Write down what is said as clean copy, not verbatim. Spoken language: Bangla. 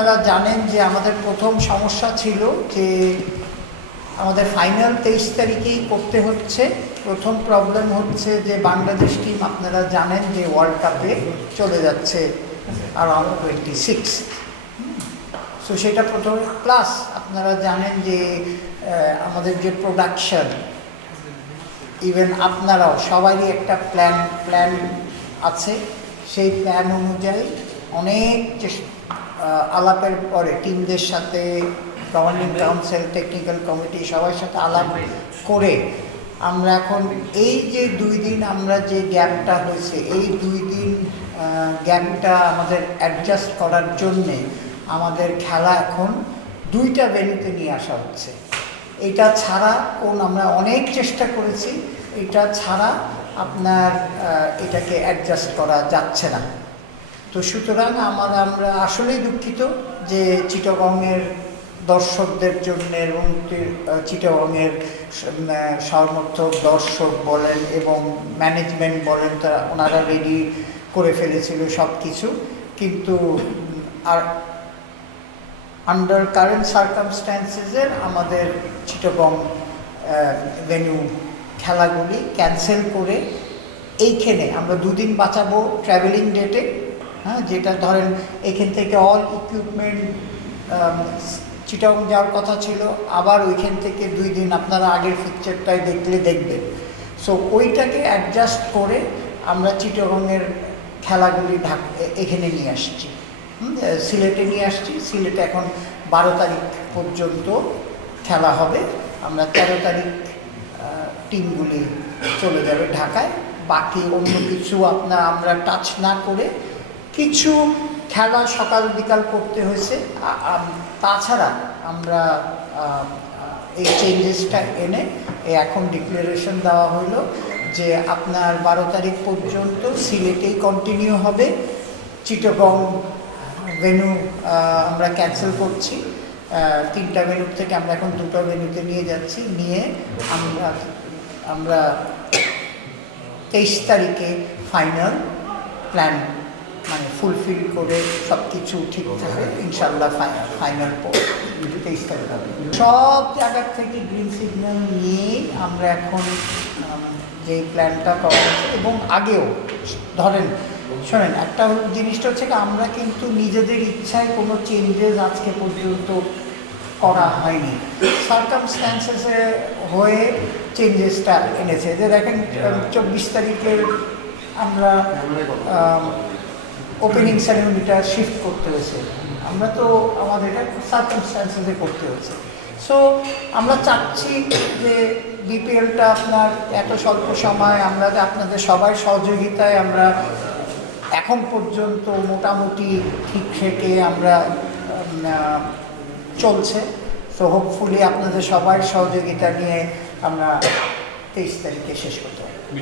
আপনারা জানেন যে আমাদের প্রথম সমস্যা ছিল যে আমাদের ফাইনাল 23 তারিখেই করতে হচ্ছে। প্রথম প্রবলেম হচ্ছে যে বাংলাদেশ টিম আপনারা জানেন যে ওয়ার্ল্ড কাপে চলে যাচ্ছে অ্যারাউন্ড 26। সো সেটা প্রথম, প্লাস আপনারা জানেন যে আমাদের যে প্রোডাকশন, ইভেন আপনারাও সবারই একটা প্ল্যান আছে। সেই প্ল্যান অনুযায়ী অনেক আলাপের পরে টিমদের সাথে, গভর্নিং কাউন্সিল, টেকনিক্যাল কমিটি সবার সাথে আলাপ করে আমরা এখন এই যে 2 দিন আমরা যে গ্যাপটা হয়েছে, এই 2 দিন গ্যাপটা আমাদের অ্যাডজাস্ট করার জন্যে আমাদের খেলা এখন 2টা ভেন্যুতে নিয়ে আসা হচ্ছে। এটা ছাড়া আমরা অনেক চেষ্টা করেছি, এটা ছাড়া আপনার এটাকে অ্যাডজাস্ট করা যাচ্ছে না। তো সুতরাং আমরা আসলেই দুঃখিত যে চিটাগংয়ের দর্শকদের জন্য এবং চিটাগংয়ের সমর্থক দর্শক বলেন এবং ম্যানেজমেন্ট বলেন, ওনারা রেডি করে ফেলেছিল সব কিছু, কিন্তু আর আন্ডার কারেন্ট সার্কামস্ট্যান্সেসের আমাদের চিটাগং ভেন্যু খেলাগুলি ক্যান্সেল করে এইখানে আমরা 2 দিন বাঁচাবো ট্রাভেলিং ডেটে। হ্যাঁ, যেটা ধরেন এখান থেকে অল ইকুইপমেন্ট চিটাগং যাওয়ার কথা ছিল, আবার ওইখান থেকে 2 দিন আপনারা আগের পিকচারটায় দেখবেন। সো ওইটাকে অ্যাডজাস্ট করে আমরা চিটাগংয়ের খেলাগুলি এখানে নিয়ে আসছি, সিলেটে নিয়ে আসছি। সিলেটে এখন 12 তারিখ পর্যন্ত খেলা হবে। আমরা 13 তারিখ টিমগুলি চলে যাবে ঢাকায়। বাকি অন্য কিছু আমরা টাচ না করে কিছু খেলা সকাল বিকাল করতে হয়েছে। তাছাড়া আমরা এই চেঞ্জেসটা এনে এখন ডিক্লারেশন দেওয়া হলো যে আপনার 12 তারিখ পর্যন্ত সিলেটেই কন্টিনিউ হবে। চিটাগং ভেন্যু আমরা ক্যান্সেল করছি। 3টা ভেন্যু থেকে আমরা এখন 2টা ভেন্যুতে নিয়ে যাচ্ছি। নিয়ে আমরা 23 তারিখে ফাইনাল প্ল্যান মানে ফুলফিল করে সব কিছু ঠিক থাকে ইনশাল্লাহ ফাইনাল 23 তারিখ হবে। সব জায়গার থেকে গ্রিন সিগন্যাল নিয়েই আমরা এখন যে প্ল্যানটা করা হচ্ছে, এবং আগেও ধরেন শোনেন একটা জিনিসটা হচ্ছে কি, আমরা কিন্তু নিজেদের ইচ্ছায় কোনো চেঞ্জেস আজকে পর্যন্ত করা হয়নি। সার্কামস্ট্যান্সেসে হয়ে চেঞ্জেসটা এনেছে। যে দেখেন 24 তারিখের আমরা ওপেনিং সেরেমনিটা শিফট করতে হয়েছে। আমরা তো আমাদের এটা সার্কামস্ট্যান্সেসে করতে হয়েছে। সো আমরা চাচ্ছি যে বিপিএলটা আপনার এত স্বল্প সময় আমরা আপনাদের সবার সহযোগিতায় আমরা এখন পর্যন্ত মোটামুটি ঠিক থেকে আমরা চলছে। সো হোপফুলি আপনাদের সবার সহযোগিতা নিয়ে আমরা 23 তারিখে শেষ করতে পারি।